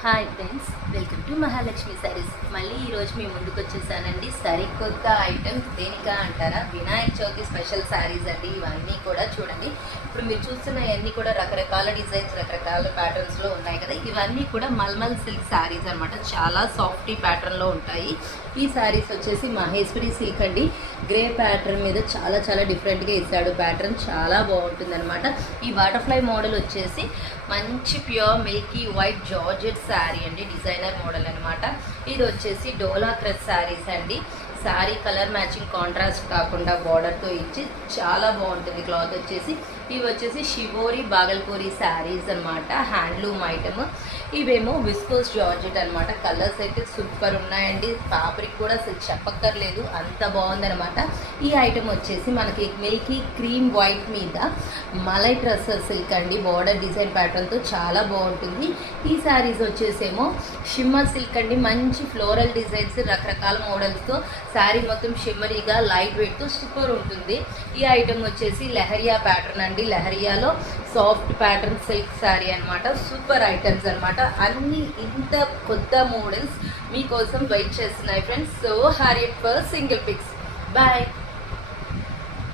Hi friends, welcome to Mahalakshmi saris. మళ్ళీ ఈరోజు మీ ముందుకు వచ్చేసానండి. సరికొత్త ఐటమ్స్ దేనికా అంటారా, వినాయక చవితి స్పెషల్ శారీస్ అండి. ఇవన్నీ కూడా చూడండి. ఇప్పుడు మీరు చూస్తున్నవన్నీ కూడా రకరకాల డిజైన్స్, రకరకాల ప్యాటర్న్స్లో ఉన్నాయి కదా. ఇవన్నీ కూడా మల్మల్ సిల్క్ శారీస్ అనమాట. చాలా సాఫ్టీ ప్యాటర్న్లో ఉంటాయి. ఈ శారీస్ వచ్చేసి మహేశ్వరి సిల్క్ అండి. గ్రే ప్యాటర్న్ మీద చాలా చాలా డిఫరెంట్గా ఇస్తాడు. ప్యాటర్న్ చాలా బాగుంటుంది అనమాట. ఈ బటర్ఫ్లై మోడల్ వచ్చేసి మంచి pure milky white georgette sari అండి. డిజైనర్ మోడల్ అనమాట. ఇది వచ్చేసి డోలా క్రష్ శారీస్ అండి. శారీ కలర్ మ్యాచింగ్ కాంట్రాస్ట్ కాకుండా బార్డర్తో ఇచ్చి చాలా బాగుంటుంది క్లాత్ వచ్చేసి. ఇవి వచ్చేసి షివోరి బాగల్పూరి శారీస్ అనమాట. Handloom item. ఇవేమో విస్కోస్ జార్జెట్ అనమాట. కలర్స్ అయితే సూపర్ ఉన్నాయండి. ఫ్యాబ్రిక్ కూడా అసలు చెప్పక్కర్లేదు, అంత బాగుందనమాట. ఈ ఐటమ్ వచ్చేసి మనకి మిల్కీ క్రీమ్ వైట్ మీద మలై ట్రస్సర్ సిల్క్ అండి. బార్డర్ డిజైన్ ప్యాటర్న్తో చాలా బాగుంటుంది. ఈ శారీస్ వచ్చేసేమో షిమ్మర్ సిల్క్ అండి. మంచి ఫ్లోరల్ డిజైన్స్, రకరకాల మోడల్స్తో శారీ మొత్తం షిమ్మరీగా లైట్ వెయిట్తో సూపర్ ఉంటుంది. ఈ ఐటమ్ వచ్చేసి లెహరియా ప్యాటర్న్ అండి. లెహరియాలో సాఫ్ట్ ప్యాటర్న్ సిల్క్ శారీ అనమాట. సూపర్ ఐటమ్స్ అనమాట. అన్ని ఇంత కొత్త మోడల్స్ మీకోసం వెయిట్ చేస్తున్నాయి friends. So hurry for single pics. Bye.